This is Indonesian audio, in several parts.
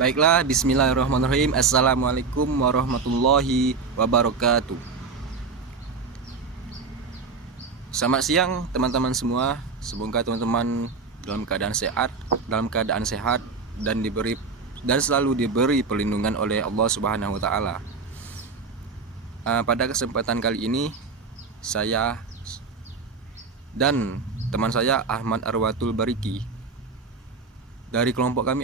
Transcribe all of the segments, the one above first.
Baiklah, bismillahirrahmanirrahim. Assalamualaikum warahmatullahi wabarakatuh. Selamat siang teman-teman semua. Semoga teman-teman dalam keadaan sehat dan selalu diberi perlindungan oleh Allah Subhanahu wa taala. Pada kesempatan kali ini saya dan teman saya Ahmad Arwatul Bariki dari kelompok kami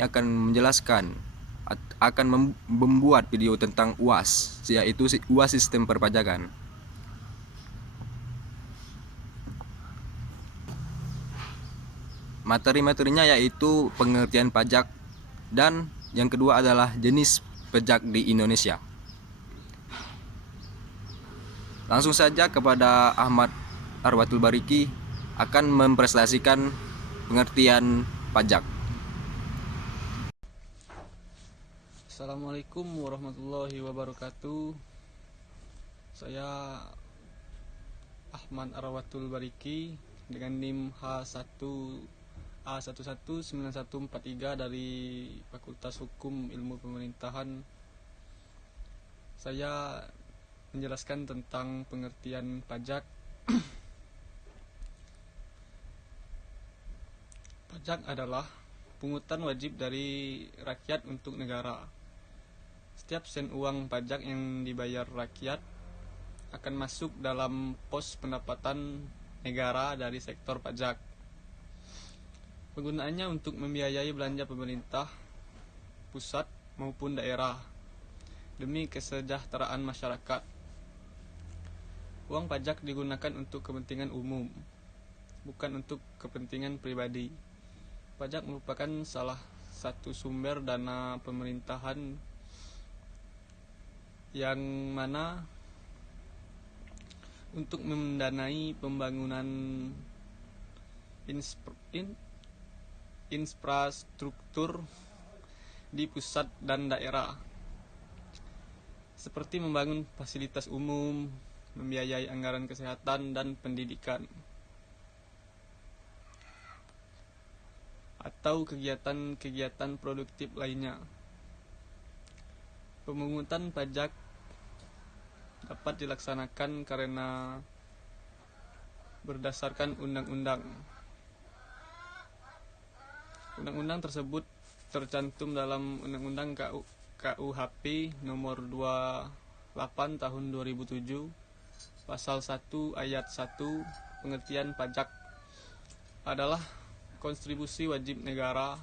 akan membuat video tentang UAS, yaitu UAS sistem perpajakan. Materi-materinya yaitu pengertian pajak dan yang kedua adalah jenis pajak di Indonesia. Langsung saja kepada Ahmad Arwatul Bariki akan mempresentasikan pengertian pajak. Assalamualaikum warahmatullahi wabarakatuh. Saya Ahmad Arwatul Bariki dengan NIM H1A119143 dari Fakultas Hukum Ilmu Pemerintahan. Saya menjelaskan tentang pengertian pajak. Pajak adalah pungutan wajib dari rakyat untuk negara. Setiap sen uang pajak yang dibayar rakyat akan masuk dalam pos pendapatan negara dari sektor pajak. Penggunaannya untuk membiayai belanja pemerintah pusat maupun daerah demi kesejahteraan masyarakat. Uang pajak digunakan untuk kepentingan umum, bukan untuk kepentingan pribadi. Pajak merupakan salah satu sumber dana pemerintahan yang mana untuk mendanai pembangunan infrastruktur di pusat dan daerah, seperti membangun fasilitas umum, membiayai anggaran kesehatan dan pendidikan, atau kegiatan-kegiatan produktif lainnya. Pemungutan pajak dapat dilaksanakan karena berdasarkan undang-undang. Undang-undang tersebut tercantum dalam Undang-Undang KUHP nomor 28 tahun 2007 pasal 1 ayat 1. Pengertian pajak adalah kontribusi wajib negara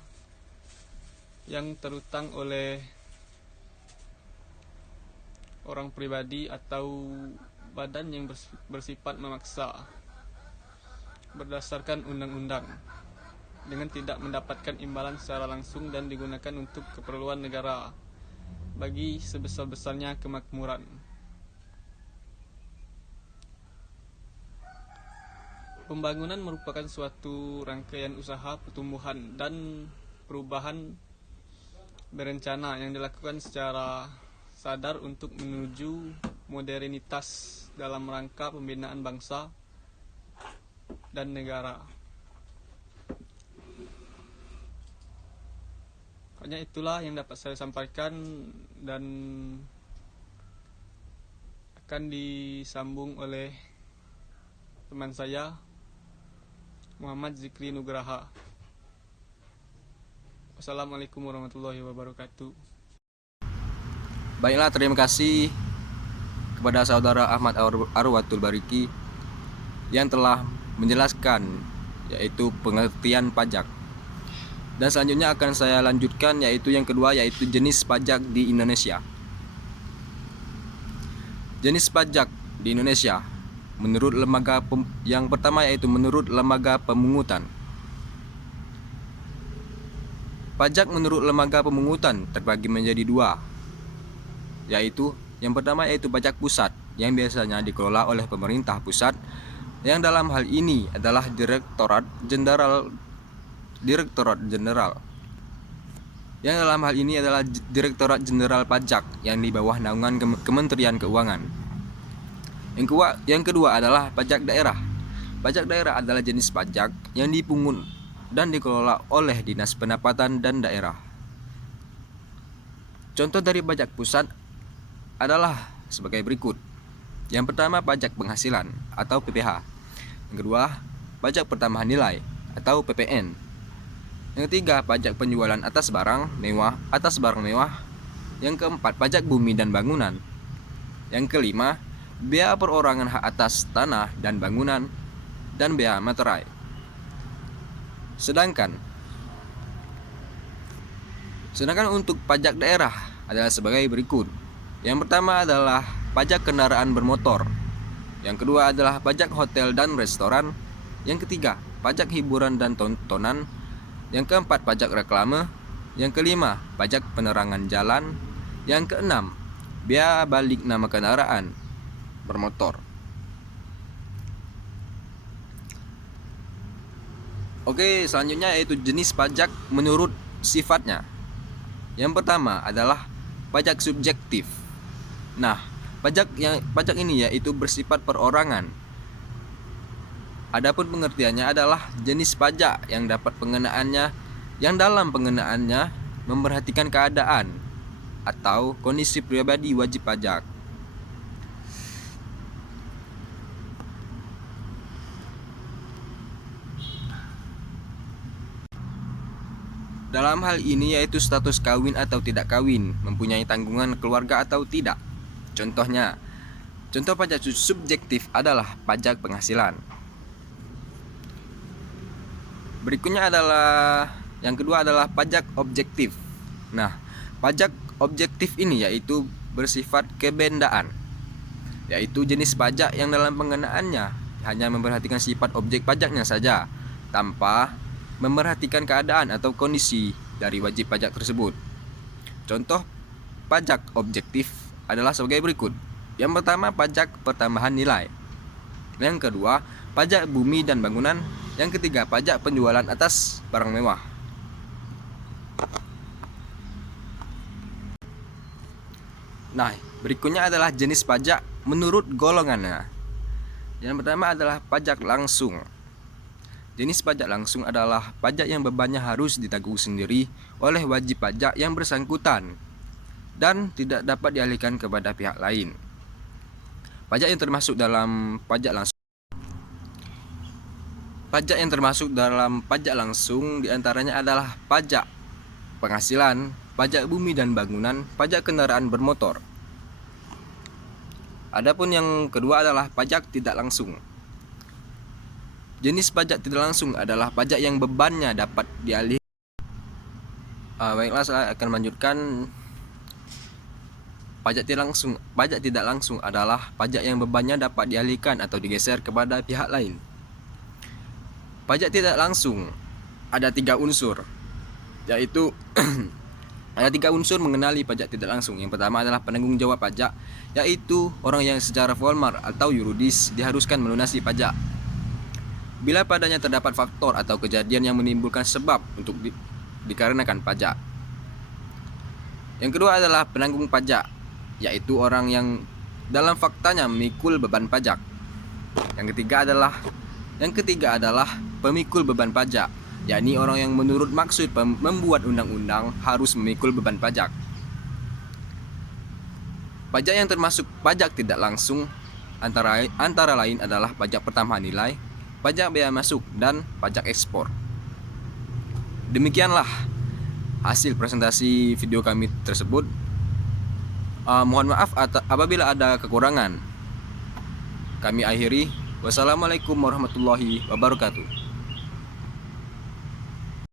yang terutang oleh orang pribadi atau badan yang bersifat memaksa berdasarkan undang-undang dengan tidak mendapatkan imbalan secara langsung dan digunakan untuk keperluan negara bagi sebesar-besarnya kemakmuran. Pembangunan merupakan suatu rangkaian usaha pertumbuhan dan perubahan berencana yang dilakukan secara sadar untuk menuju modernitas dalam rangka pembinaan bangsa dan negara. Hanya itulah yang dapat saya sampaikan dan akan disambung oleh teman saya Muhammad Zikri Nugraha. Wassalamualaikum warahmatullahi wabarakatuh. Baiklah, terima kasih kepada saudara Ahmad Arwatul Bariki yang telah menjelaskan yaitu pengertian pajak. Dan selanjutnya akan saya lanjutkan yaitu yang kedua, yaitu jenis pajak di Indonesia. Jenis pajak di Indonesia menurut yang pertama yaitu menurut lembaga pemungutan. Pajak menurut lembaga pemungutan terbagi menjadi dua, yaitu yang pertama yaitu pajak pusat yang biasanya dikelola oleh pemerintah pusat, yang dalam hal ini adalah Direktorat Jenderal. Yang dalam hal ini adalah Direktorat Jenderal Pajak yang di bawah naungan Kementerian Keuangan. Yang kedua adalah pajak daerah. Pajak daerah adalah jenis pajak yang dipungut dan dikelola oleh Dinas Pendapatan dan Daerah. Contoh dari pajak pusat adalah sebagai berikut. Yang pertama, pajak penghasilan atau PPh. Yang kedua, pajak pertambahan nilai atau PPN. Yang ketiga, pajak penjualan atas barang mewah. Yang keempat, pajak bumi dan bangunan. Yang kelima, bea perorangan hak atas tanah dan bangunan dan bea materai. Sedangkan untuk pajak daerah adalah sebagai berikut. Yang pertama adalah pajak kendaraan bermotor. Yang kedua adalah pajak hotel dan restoran. Yang ketiga, pajak hiburan dan tontonan. Yang keempat, pajak reklame. Yang kelima, pajak penerangan jalan. Yang keenam, bea balik nama kendaraan bermotor. Oke, selanjutnya yaitu jenis pajak menurut sifatnya. Yang pertama adalah pajak subjektif. Nah, pajak ini yaitu bersifat perorangan. Adapun pengertiannya adalah jenis pajak yang dalam pengenaannya memperhatikan keadaan atau kondisi pribadi wajib pajak. Dalam hal ini yaitu status kawin atau tidak kawin, mempunyai tanggungan keluarga atau tidak. Contoh pajak subjektif adalah pajak penghasilan. Berikutnya yang kedua adalah pajak objektif. Nah, pajak objektif ini yaitu bersifat kebendaan, yaitu jenis pajak yang dalam pengenaannya hanya memperhatikan sifat objek pajaknya saja, tanpa memperhatikan keadaan atau kondisi dari wajib pajak tersebut. Contoh pajak objektif adalah sebagai berikut. Yang pertama, pajak pertambahan nilai. Yang kedua, pajak bumi dan bangunan. Yang ketiga, pajak penjualan atas barang mewah. Nah, berikutnya adalah jenis pajak menurut golongannya. Yang pertama adalah pajak langsung. Jenis pajak langsung adalah pajak yang bebannya harus ditanggung sendiri oleh wajib pajak yang bersangkutan dan tidak dapat dialihkan kepada pihak lain. Pajak yang termasuk dalam pajak langsung diantaranya adalah pajak penghasilan, pajak bumi dan bangunan, pajak kendaraan bermotor. Adapun yang kedua adalah pajak tidak langsung. Jenis pajak tidak langsung adalah pajak yang bebannya dapat dialihkan. Baiklah, saya akan melanjutkan. Pajak tidak langsung adalah pajak yang bebannya dapat dialihkan atau digeser kepada pihak lain. Pajak tidak langsung ada 3 unsur, yaitu ada 3 unsur mengenali pajak tidak langsung. Yang pertama adalah penanggung jawab pajak, yaitu orang yang secara formal atau yuridis diharuskan melunasi pajak bila padanya terdapat faktor atau kejadian yang menimbulkan sebab untuk dikarenakan pajak. Yang kedua adalah penanggung pajak, yaitu orang yang dalam faktanya memikul beban pajak. Yang ketiga adalah pemikul beban pajak, yakni orang yang menurut maksud membuat undang-undang harus memikul beban pajak. Pajak yang termasuk pajak tidak langsung antara lain adalah pajak pertambahan nilai, pajak bea masuk, dan pajak ekspor. Demikianlah hasil presentasi video kami tersebut. Mohon maaf apabila ada kekurangan. Kami akhiri. Wassalamualaikum warahmatullahi wabarakatuh.